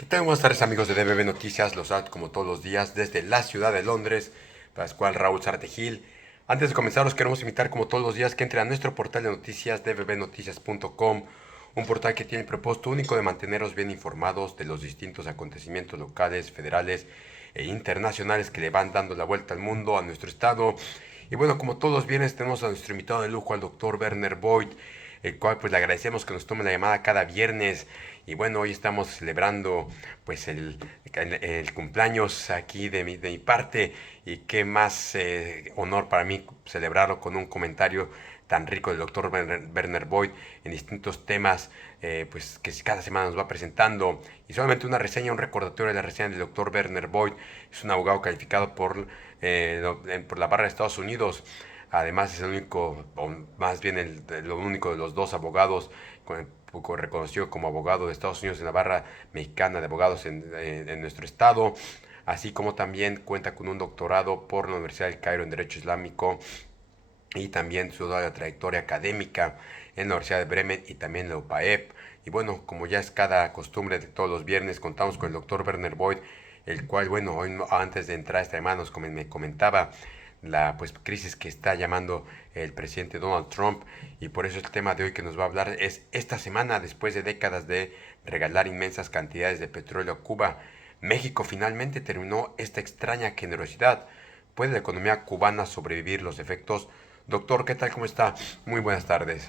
¿Qué tal? Buenas tardes amigos de DBB Noticias, los saludo como todos los días desde la ciudad de Londres, Pascual Raúl Zárate Gil. Antes de comenzar los queremos invitar como todos los días que entren a nuestro portal de noticias dbbnoticias.com, un portal que tiene el propósito único de manteneros bien informados de los distintos acontecimientos locales, federales e internacionales que le van dando la vuelta al mundo, a nuestro estado. Y bueno, como todos los viernes tenemos a nuestro invitado de lujo, al doctor Werner Boyd, el cual pues le agradecemos que nos tome la llamada cada viernes. Y bueno, hoy estamos celebrando pues el cumpleaños aquí de mi parte, y qué más honor para mí celebrarlo con un comentario tan rico del doctor Werner Boyd en distintos temas, pues que cada semana nos va presentando. Y solamente una reseña, un recordatorio de la reseña del doctor Werner Boyd. Es un abogado calificado por la barra de Estados Unidos. Además es el único, o más bien lo único de los dos abogados reconocido como abogado de Estados Unidos en la barra mexicana de abogados en nuestro estado, así como también cuenta con un doctorado por la Universidad del Cairo en Derecho Islámico, y también su trayectoria académica en la Universidad de Bremen y también en la UPAEP. Y bueno, como ya es cada costumbre de todos los viernes, contamos con el doctor Werner Boyd, el cual, bueno, hoy antes de entrar a esta semana me comentaba la pues crisis que está llamando el presidente Donald Trump, y por eso el tema de hoy que nos va a hablar es: esta semana, después de décadas de regalar inmensas cantidades de petróleo a Cuba, México finalmente terminó esta extraña generosidad. ¿Puede la economía cubana sobrevivir los efectos? Doctor, ¿qué tal? ¿Cómo está? Muy buenas tardes.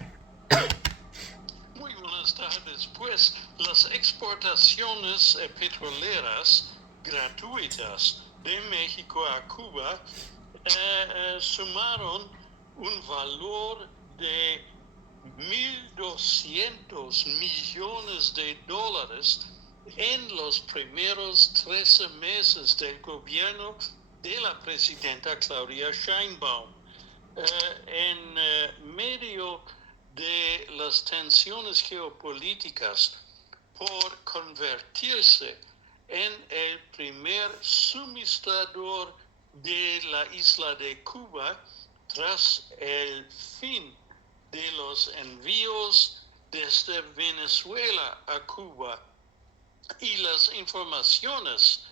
Muy buenas tardes. Pues las exportaciones petroleras gratuitas de México a Cuba sumaron un valor de 1.200 millones de dólares en los primeros 13 meses del gobierno de la presidenta Claudia Sheinbaum. En medio de las tensiones geopolíticas por convertirse en el primer suministrador de la isla de Cuba tras el fin de los envíos desde Venezuela a Cuba y las informaciones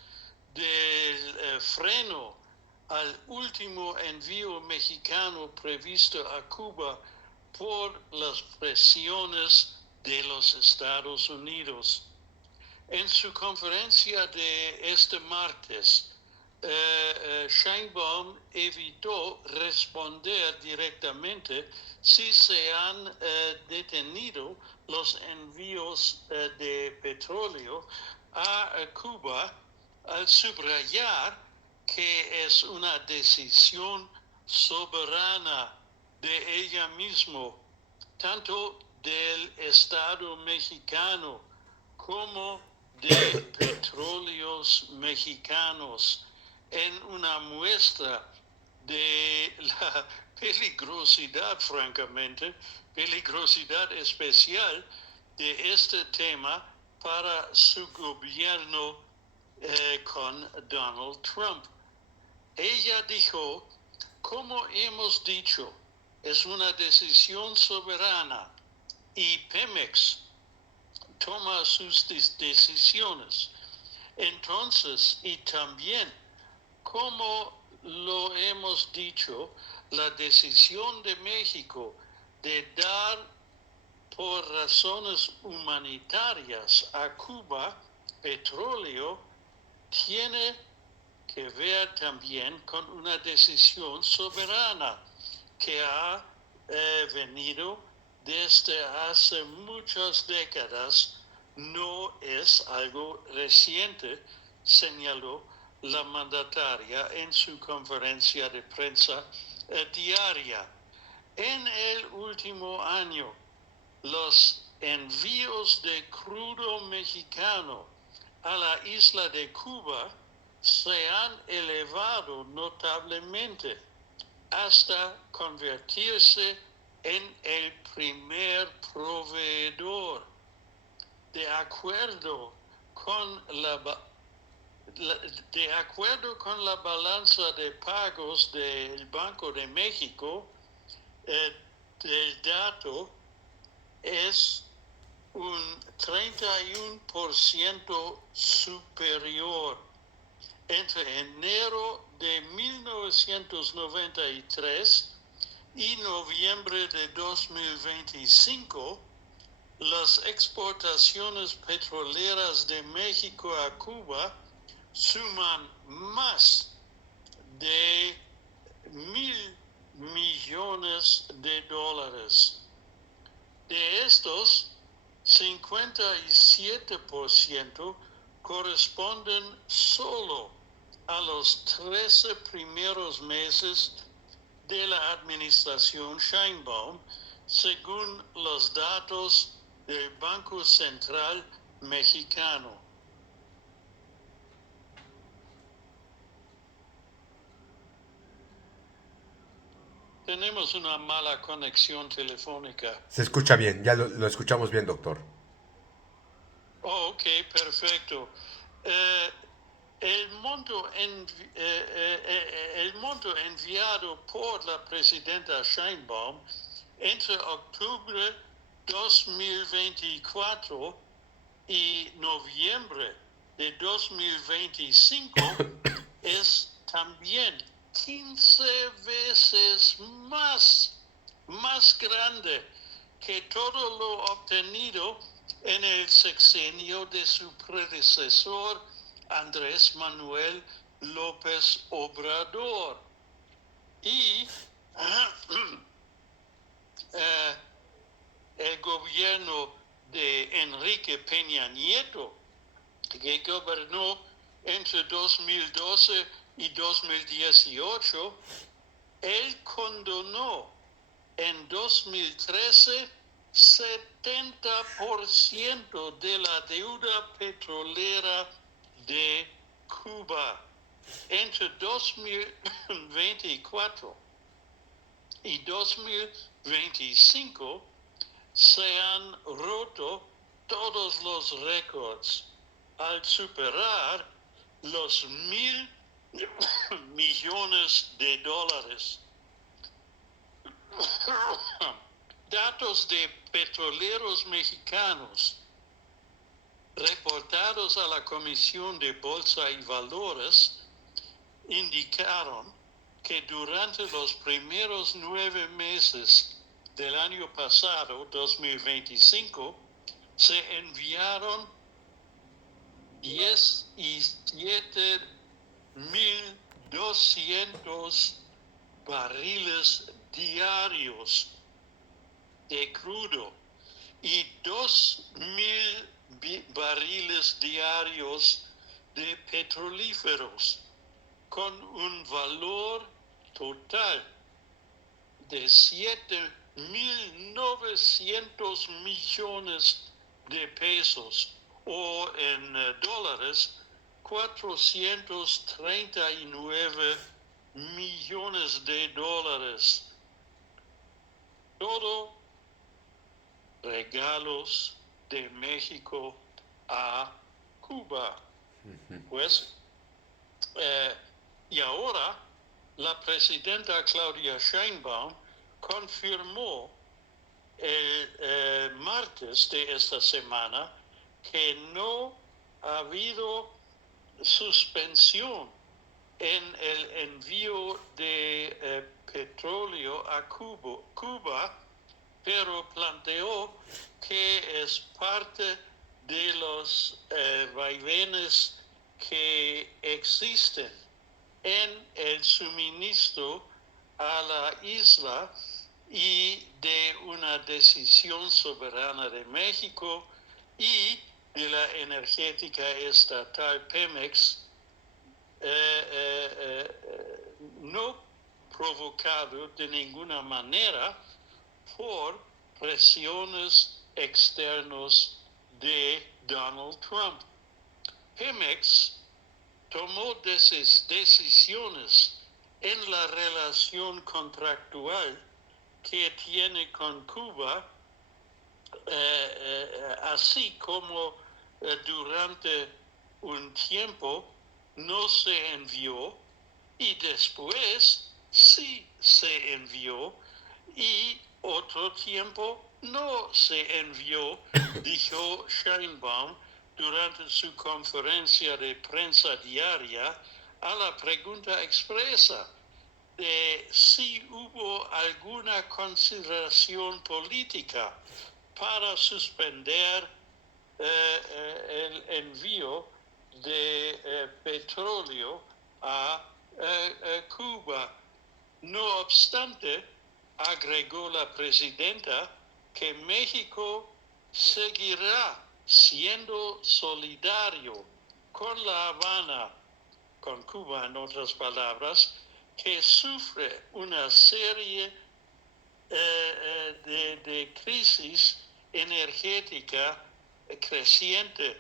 del freno al último envío mexicano previsto a Cuba por las presiones de los Estados Unidos. En su conferencia de este martes, Sheinbaum evitó responder directamente si se han detenido los envíos de petróleo a Cuba, al subrayar que es una decisión soberana de ella misma, tanto del Estado mexicano como de petróleos mexicanos, en una muestra de la peligrosidad, francamente, peligrosidad especial de este tema para su gobierno con Donald Trump. Ella dijo: como hemos dicho, es una decisión soberana y Pemex toma sus decisiones. Entonces, y también, como lo hemos dicho, la decisión de México de dar por razones humanitarias a Cuba petróleo tiene que ver también con una decisión soberana que ha venido desde hace muchas décadas, no es algo reciente, señaló la mandataria en su conferencia de prensa diaria. En el último año, los envíos de crudo mexicano a la isla de Cuba se han elevado notablemente hasta convertirse en el primer proveedor. De acuerdo con de acuerdo con la balanza de pagos del Banco de México, el dato es un 31% superior. Entre enero de 1993 y noviembre de 2025, las exportaciones petroleras de México a Cuba suman más de $1,000 millones. De estos, 57% corresponden solo a los 13 primeros meses de la administración Sheinbaum, según los datos del Banco Central Mexicano. Tenemos una mala conexión telefónica. Se escucha bien, ya lo escuchamos bien, doctor. Oh, ok, perfecto. El monto enviado por la presidenta Sheinbaum entre octubre 2024 y noviembre de 2025 es también 15 veces más grande que todo lo obtenido en el sexenio de su predecesor Andrés Manuel López Obrador. Y el gobierno de Enrique Peña Nieto, que gobernó entre 2012 y 2018, él condonó en 2013 70% de la deuda petrolera de Cuba. Entre 2024 y 2025 se han roto todos los récords al superar los $1,000 millones. Datos de petroleros mexicanos reportados a la Comisión de Bolsa y Valores indicaron que durante los primeros 9 meses del año pasado, 2025, se enviaron 17,200 barriles diarios de crudo y 2,000 barriles diarios de petrolíferos, con un valor total de 7,900 millones de pesos, o en dólares 439 millones de dólares. Todo regalos de México a Cuba. Pues, y ahora la presidenta Claudia Sheinbaum confirmó el martes de esta semana que no ha habido suspensión en el envío de petróleo a Cuba, pero planteó que es parte de los vaivenes que existen en el suministro a la isla y de una decisión soberana de México y de la energética estatal Pemex, no provocado de ninguna manera por presiones externas de Donald Trump. Pemex tomó decisiones en la relación contractual que tiene con Cuba, así como durante un tiempo no se envió y después sí se envió, y otro tiempo no se envió, dijo Sheinbaum durante su conferencia de prensa diaria, a la pregunta expresa de si hubo alguna consideración política para suspender el envío de petróleo a Cuba. No obstante, agregó la presidenta que México seguirá siendo solidario con La Habana, con Cuba en otras palabras, que sufre una serie de crisis energética creciente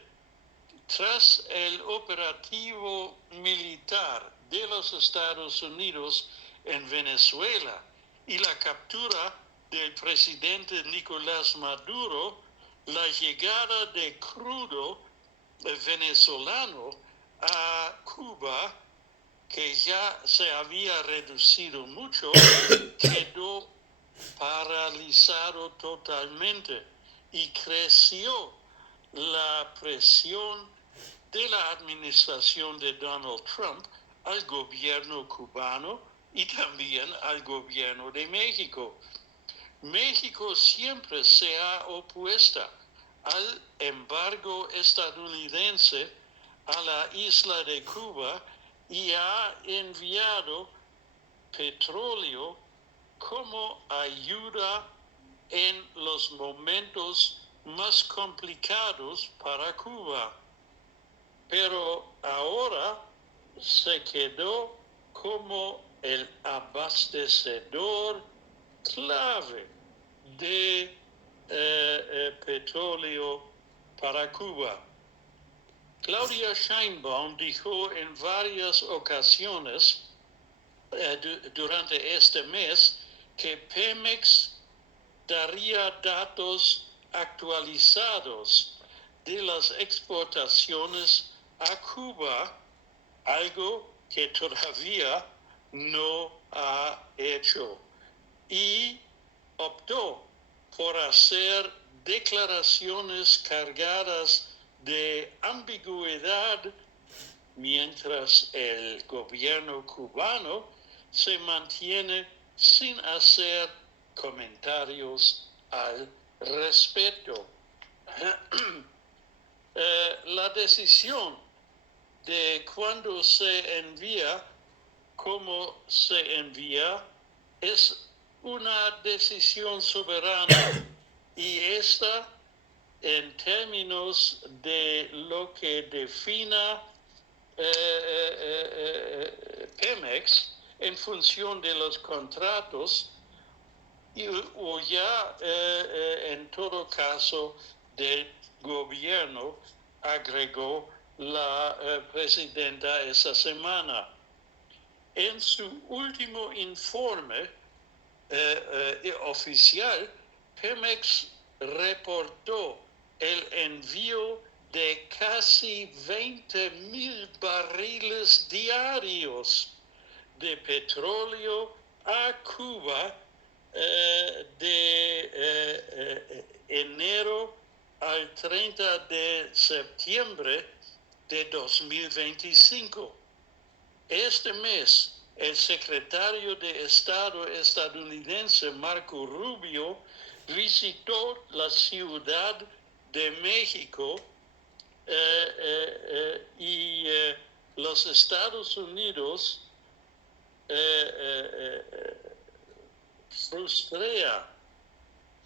tras el operativo militar de los Estados Unidos en Venezuela y la captura del presidente Nicolás Maduro, la llegada de crudo venezolano a Cuba, que ya se había reducido mucho, quedó paralizado totalmente y creció la presión de la administración de Donald Trump al gobierno cubano y también al gobierno de México. México siempre se ha opuesto al embargo estadounidense a la isla de Cuba y ha enviado petróleo como ayuda en los momentos más complicados para Cuba. Pero ahora se quedó como el abastecedor clave de petróleo para Cuba. Claudia Sheinbaum dijo en varias ocasiones durante este mes que Pemex daría datos actualizados de las exportaciones a Cuba, algo que todavía no ha hecho, y optó por hacer declaraciones cargadas de ambigüedad mientras el gobierno cubano se mantiene sin hacer comentarios al respecto. La decisión de cuándo se envía, cómo se envía, es una decisión soberana y esta, en términos de lo que defina Pemex, en función de los contratos, o ya en todo caso del gobierno, agregó la presidenta esa semana. En su último informe oficial, Pemex reportó el envío de casi 20,000 barriles diarios de petróleo a Cuba de enero al 30 de septiembre de 2025. Este mes, el secretario de Estado estadounidense Marco Rubio visitó la Ciudad de México y los Estados Unidos frustra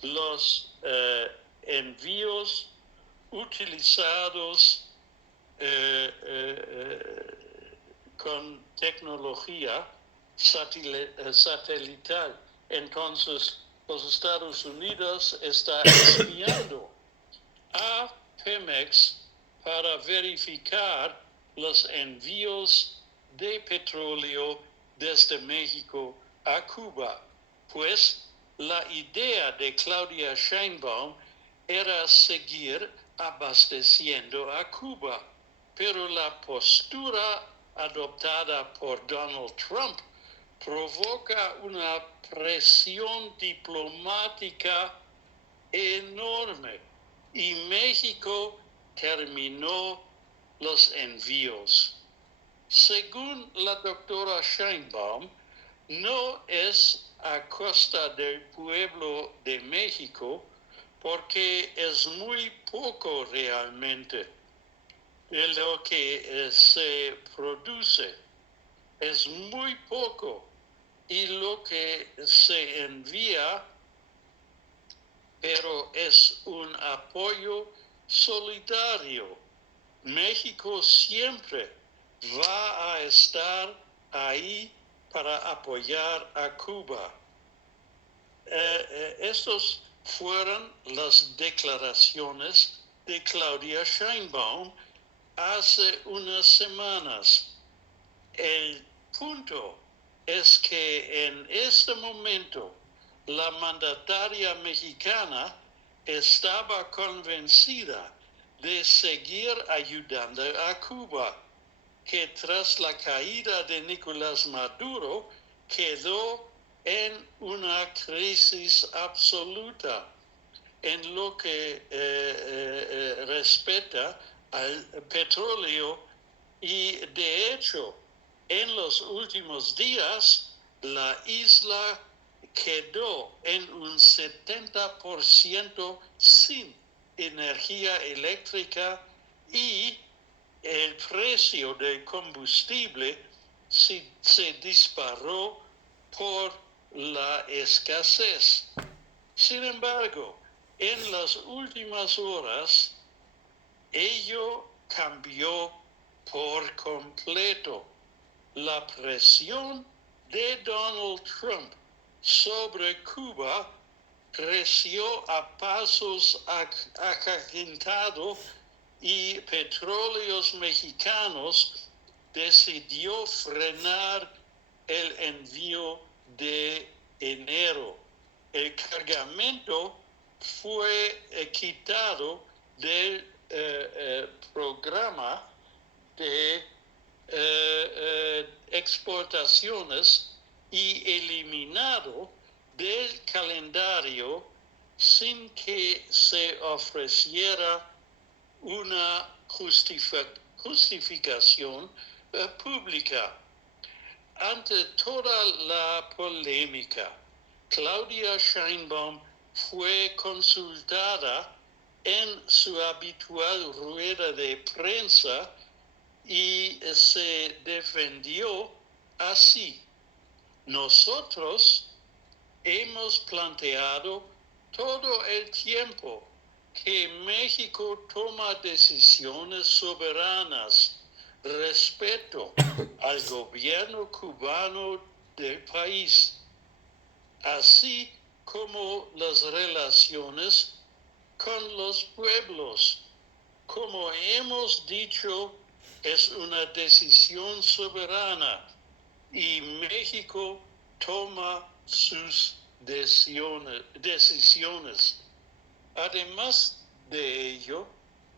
los envíos utilizados con tecnología satelital. Entonces, los Estados Unidos están espiando a Pemex para verificar los envíos de petróleo desde México a Cuba, pues la idea de Claudia Sheinbaum era seguir abasteciendo a Cuba, pero la postura adoptada por Donald Trump provoca una presión diplomática enorme y México terminó los envíos. Según la doctora Sheinbaum, no es a costa del pueblo de México porque es muy poco realmente de lo que se produce. Es muy poco y lo que se envía, pero es un apoyo solidario. México siempre va a estar ahí para apoyar a Cuba. Estas fueron las declaraciones de Claudia Sheinbaum hace unas semanas. El punto es que en este momento la mandataria mexicana estaba convencida de seguir ayudando a Cuba, que tras la caída de Nicolás Maduro quedó en una crisis absoluta en lo que respecta al petróleo y de hecho en los últimos días la isla quedó en un 70% sin energía eléctrica y el precio del combustible se disparó por la escasez. Sin embargo, en las últimas horas, ello cambió por completo. La presión de Donald Trump sobre Cuba creció a pasos agigantados y Petróleos Mexicanos decidió frenar el envío de enero. El cargamento fue quitado del programa de exportaciones y eliminado del calendario sin que se ofreciera una justificación pública. Ante toda la polémica, Claudia Sheinbaum fue consultada en su habitual rueda de prensa y se defendió así. Nosotros hemos planteado todo el tiempo que México toma decisiones soberanas respecto al gobierno cubano del país, así como las relaciones con los pueblos. Como hemos dicho, es una decisión soberana y México toma sus decisiones. Además de ello,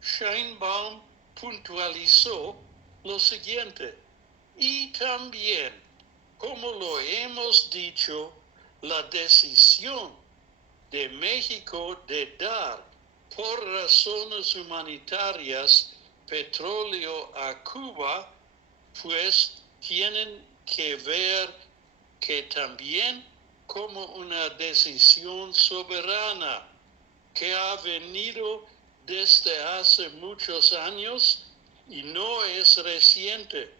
Sheinbaum puntualizó lo siguiente, y también, como lo hemos dicho, la decisión de México de dar por razones humanitarias petróleo a Cuba, pues tienen que ver que también como una decisión soberana que ha venido desde hace muchos años y no es reciente.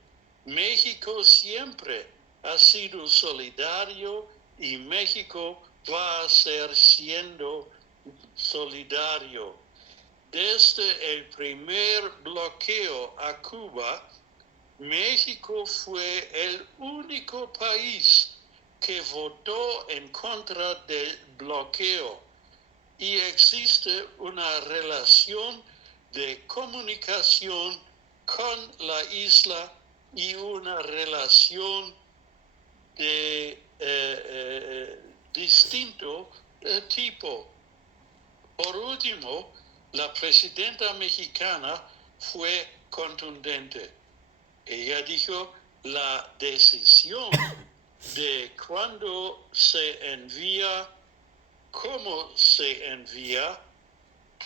México siempre ha sido solidario y México va a ser siendo solidario. Desde el primer bloqueo a Cuba, México fue el único país que votó en contra del bloqueo y existe una relación de comunicación con la isla y una relación de distinto tipo. Por último, la presidenta mexicana fue contundente. Ella dijo, la decisión de cuándo se envía cómo se envía,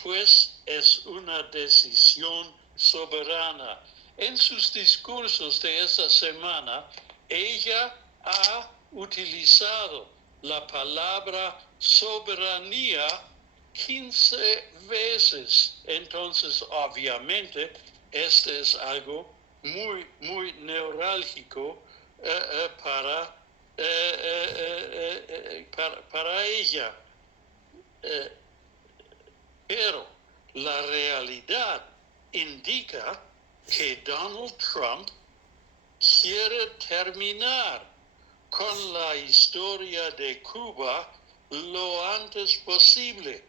pues es una decisión soberana. En sus discursos de esta semana, ella ha utilizado la palabra soberanía 15 veces. Entonces, obviamente, este es algo muy neurálgico para ella. Pero la realidad indica que Donald Trump quiere terminar con la historia de Cuba lo antes posible.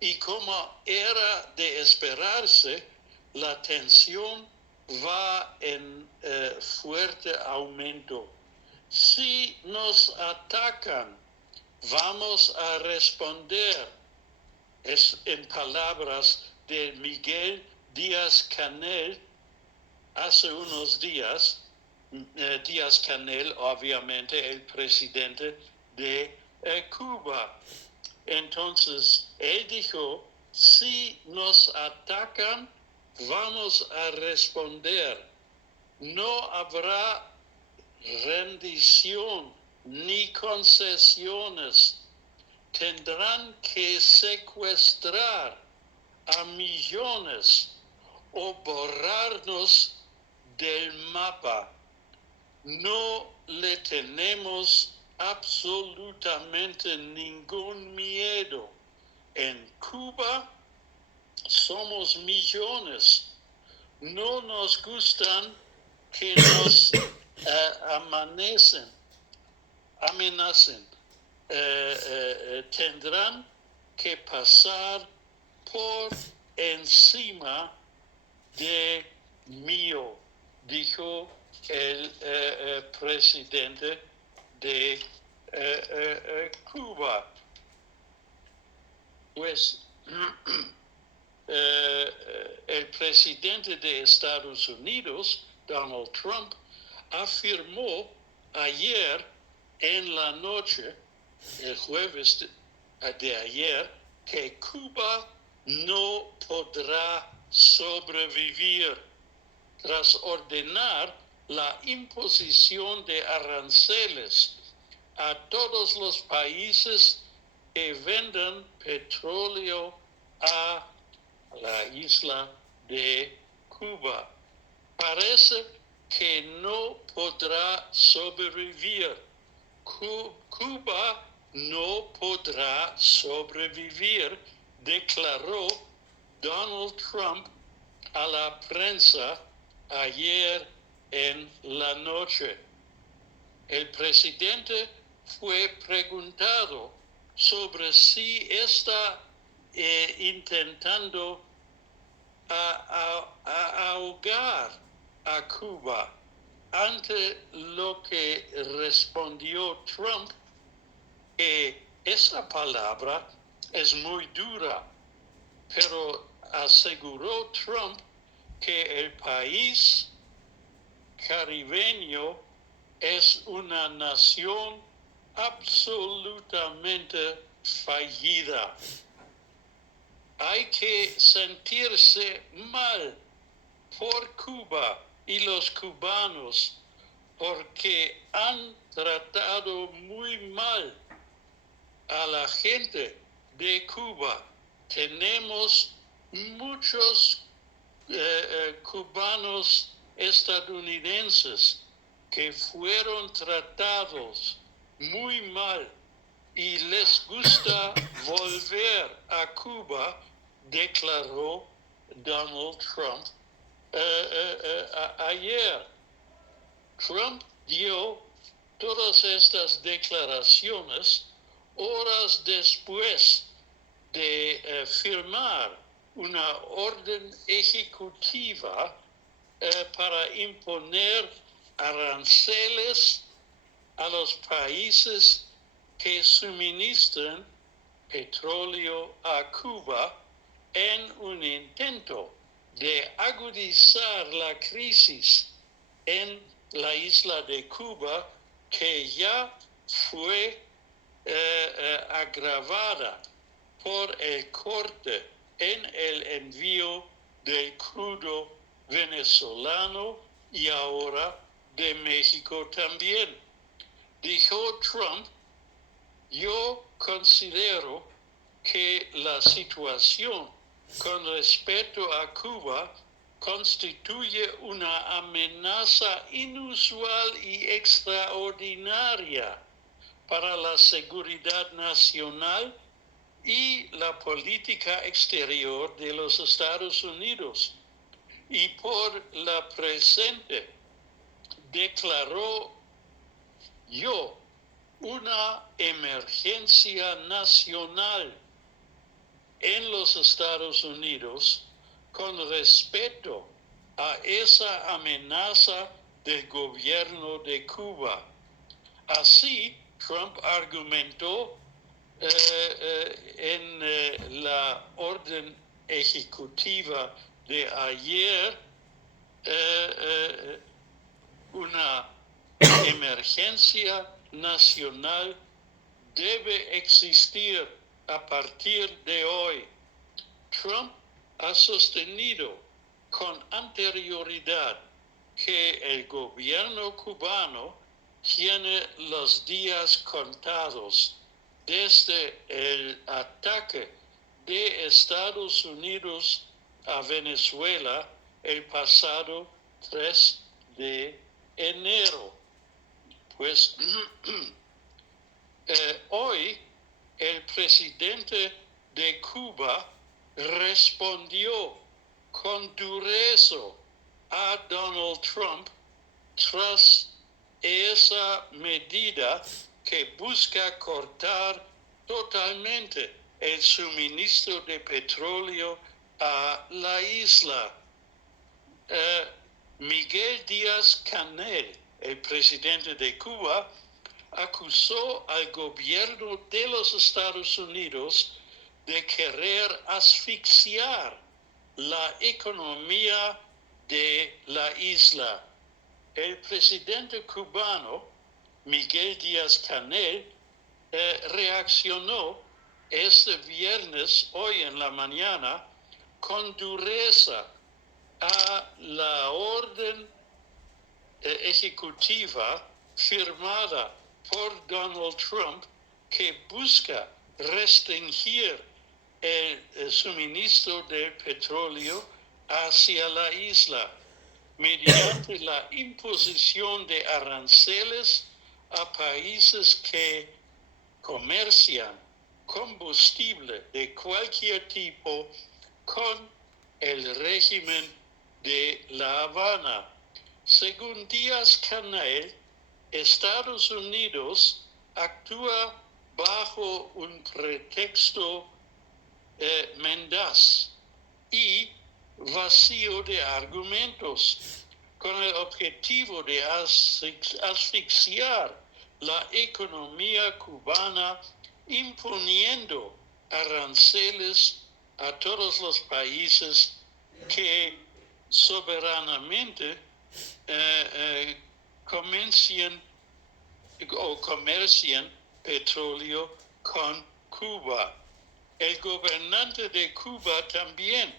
Y como era de esperarse, la tensión va en fuerte aumento. Si nos atacan, vamos a responder. Es en palabras de Miguel Díaz-Canel hace unos días. Díaz-Canel, obviamente, el presidente de Cuba. Entonces, él dijo, si nos atacan, vamos a responder. No habrá rendición ni concesiones. Tendrán que secuestrar a millones o borrarnos del mapa. No le tenemos absolutamente ningún miedo. En Cuba somos millones. No nos gustan que nos amenacen. Tendrán que pasar por encima de mío, dijo el presidente de Cuba. Pues el presidente de Estados Unidos, Donald Trump, afirmó ayer en la noche, el jueves de ayer, que Cuba no podrá sobrevivir tras ordenar la imposición de aranceles a todos los países que vendan petróleo a la isla de Cuba. Parece que no podrá sobrevivir. Cuba no podrá sobrevivir, declaró Donald Trump a la prensa ayer en la noche. El presidente fue preguntado sobre si está intentando ahogar a Cuba. Ante lo que respondió Trump, que esa palabra es muy dura, pero aseguró Trump que el país caribeño es una nación absolutamente fallida. Hay que sentirse mal por Cuba y los cubanos porque han tratado muy mal a la gente de Cuba. Tenemos muchos cubanos estadounidenses que fueron tratados muy mal y les gusta volver a Cuba, declaró Donald Trump ayer. Trump dio todas estas declaraciones horas después de firmar una orden ejecutiva para imponer aranceles a los países que suministran petróleo a Cuba en un intento de agudizar la crisis en la isla de Cuba, que ya fue agravada por el corte en el envío del crudo venezolano y ahora de México también. Dijo Trump: yo considero que la situación con respecto a Cuba constituye una amenaza inusual y extraordinaria para la seguridad nacional y la política exterior de los Estados Unidos. Y por la presente declaró yo una emergencia nacional en los Estados Unidos con respecto a esa amenaza del gobierno de Cuba. Así, Trump argumentó en la orden ejecutiva de ayer, una emergencia nacional debe existir a partir de hoy. Trump ha sostenido con anterioridad que el gobierno cubano tiene los días contados desde el ataque de Estados Unidos a Venezuela el pasado 3 de enero. Pues hoy el presidente de Cuba respondió con dureza a Donald Trump tras esa medida que busca cortar totalmente el suministro de petróleo a la isla. Miguel Díaz-Canel, el presidente de Cuba, acusó al gobierno de los Estados Unidos de querer asfixiar la economía de la isla. El presidente cubano, Miguel Díaz-Canel, reaccionó este viernes, hoy en la mañana, con dureza a la orden ejecutiva firmada por Donald Trump que busca restringir el suministro de petróleo hacia la isla mediante la imposición de aranceles a países que comercian combustible de cualquier tipo con el régimen de La Habana. Según Díaz-Canel, Estados Unidos actúa bajo un pretexto mendaz y vacío de argumentos, con el objetivo de asfixiar la economía cubana, imponiendo aranceles a todos los países que soberanamente comercian petróleo con Cuba. El gobernante de Cuba también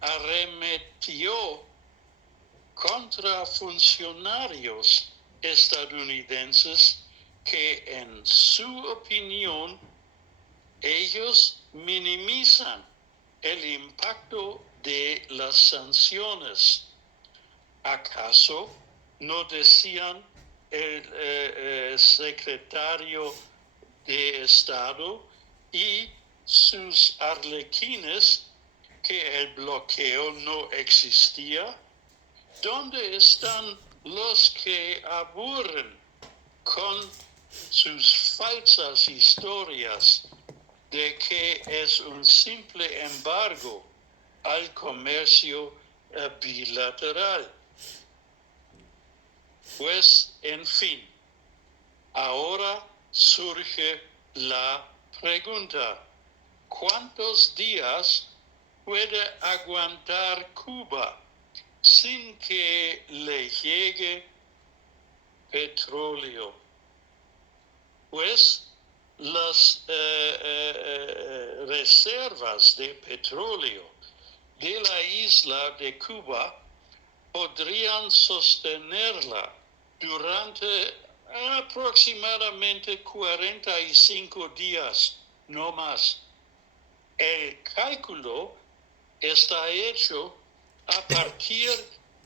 arremetió contra funcionarios estadounidenses que, en su opinión, ellos minimizan el impacto de las sanciones. ¿Acaso no decían el secretario de Estado y sus arlequines que el bloqueo no existía? ¿Dónde están los que aburren con sus falsas historias de que es un simple embargo al comercio bilateral? Pues, en fin, ahora surge la pregunta: ¿cuántos días puede aguantar Cuba sin que le llegue petróleo? pues las reservas de petróleo de la isla de Cuba podrían sostenerla durante aproximadamente 45 días, no más. El cálculo está hecho a partir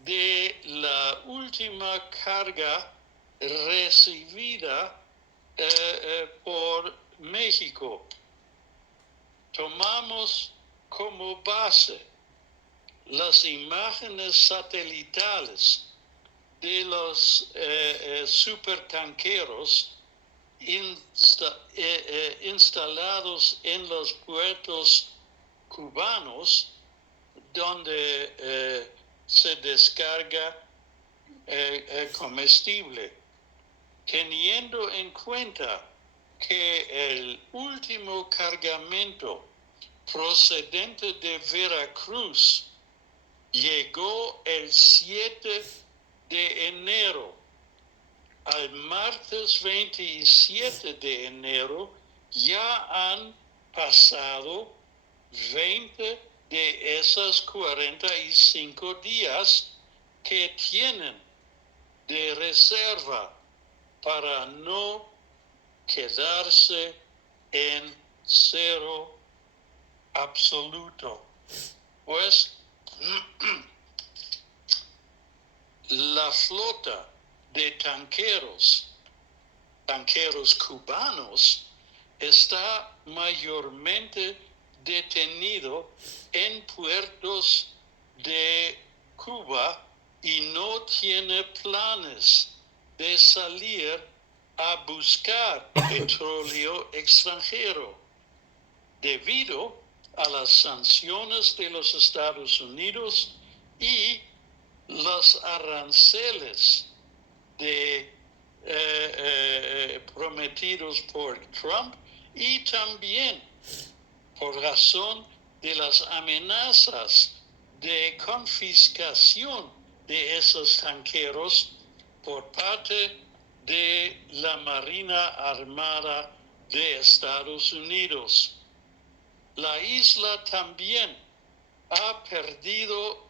de la última carga recibida por México. Tomamos como base las imágenes satelitales de los supertanqueros instalados en los puertos cubanos donde se descarga comestible, teniendo en cuenta que el último cargamento procedente de Veracruz llegó el 7 de enero. Al martes 27 de enero ya han pasado 20 de esos 45 días que tienen de reserva para no quedarse en cero absoluto. Pues la flota de tanqueros cubanos está mayormente detenido en puertos de Cuba y no tiene planes de salir a buscar petróleo extranjero debido a las sanciones de los Estados Unidos y los aranceles prometidos por Trump y también por razón de las amenazas de confiscación de esos tanqueros por parte de la Marina Armada de Estados Unidos. La isla también ha perdido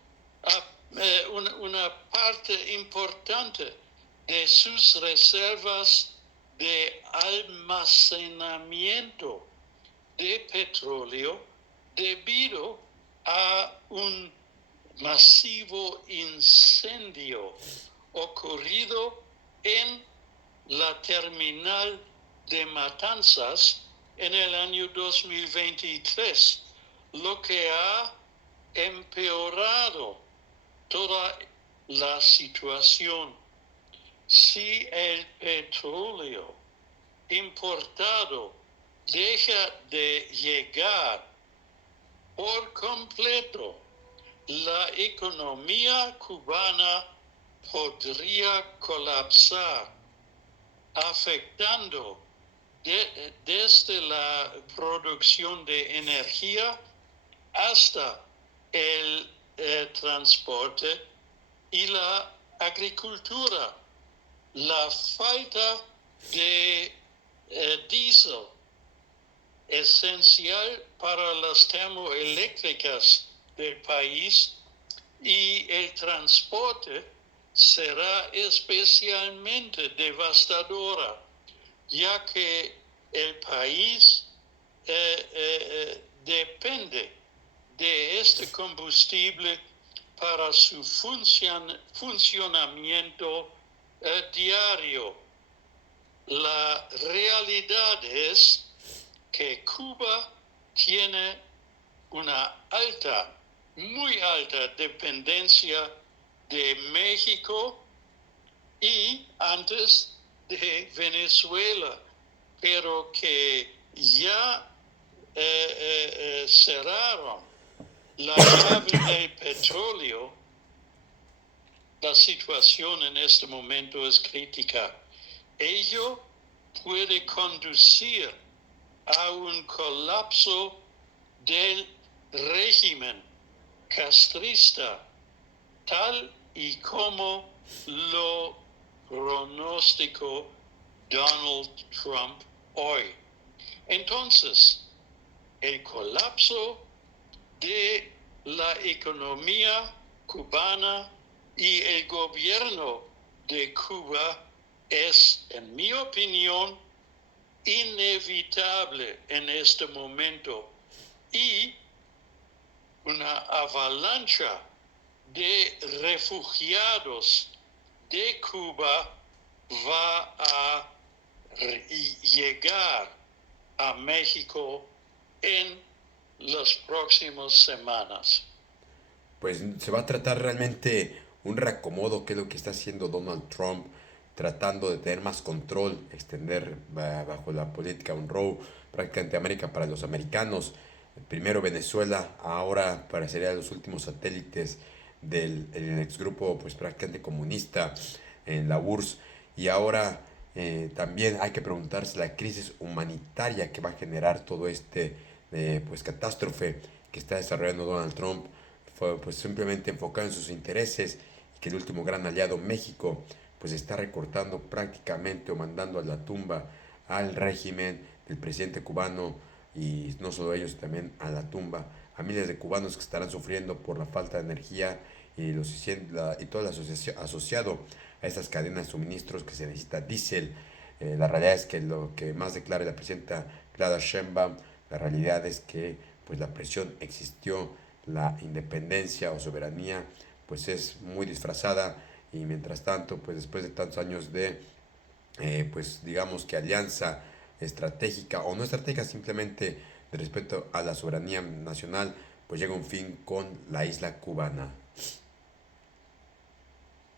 una parte importante de sus reservas de almacenamiento de petróleo debido a un masivo incendio ocurrido en la terminal de Matanzas en el año 2023, lo que ha empeorado toda la situación. Si el petróleo importado deja de llegar por completo, la economía cubana podría colapsar, afectando desde la producción de energía hasta el transporte y la agricultura. La falta de diésel, esencial para las termoeléctricas del país, y el transporte será especialmente devastadora, ya que el país depende de este combustible para su funcionamiento diario. La realidad es que Cuba tiene una muy alta dependencia de México y antes de Venezuela, pero que ya cerraron la llave del petróleo. La situación en este momento es crítica. Ello puede conducir a un colapso del régimen castrista, tal y como lo pronosticó Donald Trump hoy. Entonces, el colapso de la economía cubana y el gobierno de Cuba es, en mi opinión, inevitable en este momento y una avalancha de refugiados de Cuba va a llegar a México en las próximas semanas. Pues se va a tratar realmente un reacomodo, que es lo que está haciendo Donald Trump, tratando de tener más control, extender bajo la política un row prácticamente América para los americanos. Primero Venezuela, ahora parecería los últimos satélites del el exgrupo pues prácticamente comunista en la URSS. Y ahora también hay que preguntarse la crisis humanitaria que va a generar todo este pues catástrofe que está desarrollando Donald Trump, fue pues simplemente enfocado en sus intereses, y que el último gran aliado México pues está recortando prácticamente o mandando a la tumba al régimen del presidente cubano, y no solo ellos, también a la tumba a miles de cubanos que estarán sufriendo por la falta de energía y todo lo asociado a estas cadenas de suministros, que se necesita diésel. La realidad es que lo que más declara la presidenta Clara Sheinbaum, la realidad es que pues la presión existió, la independencia o soberanía pues es muy disfrazada, y mientras tanto pues después de tantos años de pues digamos que alianza estratégica o no estratégica, simplemente de respeto a la soberanía nacional, pues llega un fin con la isla cubana.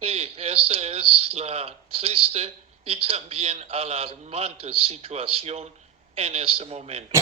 Sí, esta es la triste y también alarmante situación en este momento.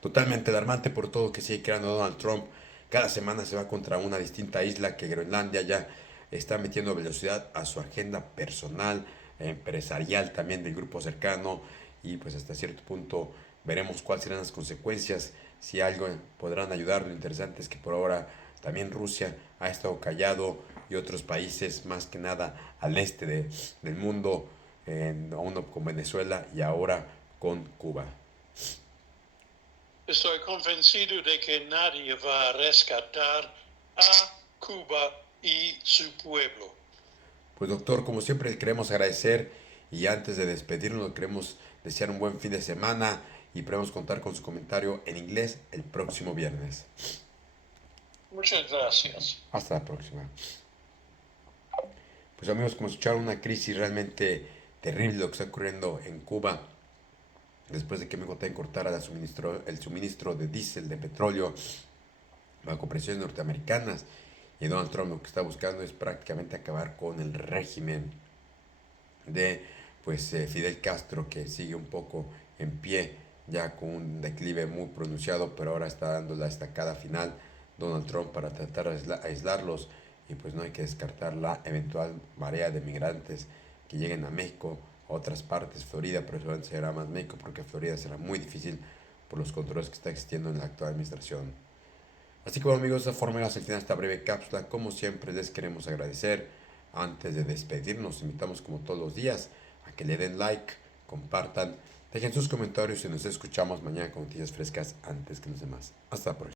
Totalmente alarmante por todo que sigue creando Donald Trump. Cada semana se va contra una distinta isla, que Groenlandia ya está metiendo velocidad a su agenda personal, empresarial también del grupo cercano, y pues hasta cierto punto veremos cuáles serán las consecuencias, si algo podrán ayudar. Lo interesante es que por ahora también Rusia ha estado callado, y otros países más que nada al este del mundo, uno con Venezuela y ahora con Cuba. Estoy convencido de que nadie va a rescatar a Cuba y su pueblo. Pues doctor, como siempre queremos agradecer, y antes de despedirnos queremos desear un buen fin de semana, y podemos contar con su comentario en inglés el próximo viernes. Muchas gracias. Hasta la próxima. Pues amigos, como escucharon, una crisis realmente terrible lo que está ocurriendo en Cuba, después de que México tenga que cortar el suministro de diésel, de petróleo, bajo presiones norteamericanas. Y Donald Trump lo que está buscando es prácticamente acabar con el régimen de Fidel Castro, que sigue un poco en pie, ya con un declive muy pronunciado, pero ahora está dando la estacada final Donald Trump para tratar de aislarlos. Y pues no hay que descartar la eventual marea de migrantes que lleguen a México, a otras partes, Florida, pero seguramente será más México, porque Florida será muy difícil por los controles que está existiendo en la actual administración. Así que bueno amigos, de esta forma llegamos al final de esta breve cápsula. Como siempre les queremos agradecer. Antes de despedirnos, invitamos como todos los días a que le den like, compartan, dejen sus comentarios, y nos escuchamos mañana con noticias frescas antes que los demás. Hasta la próxima.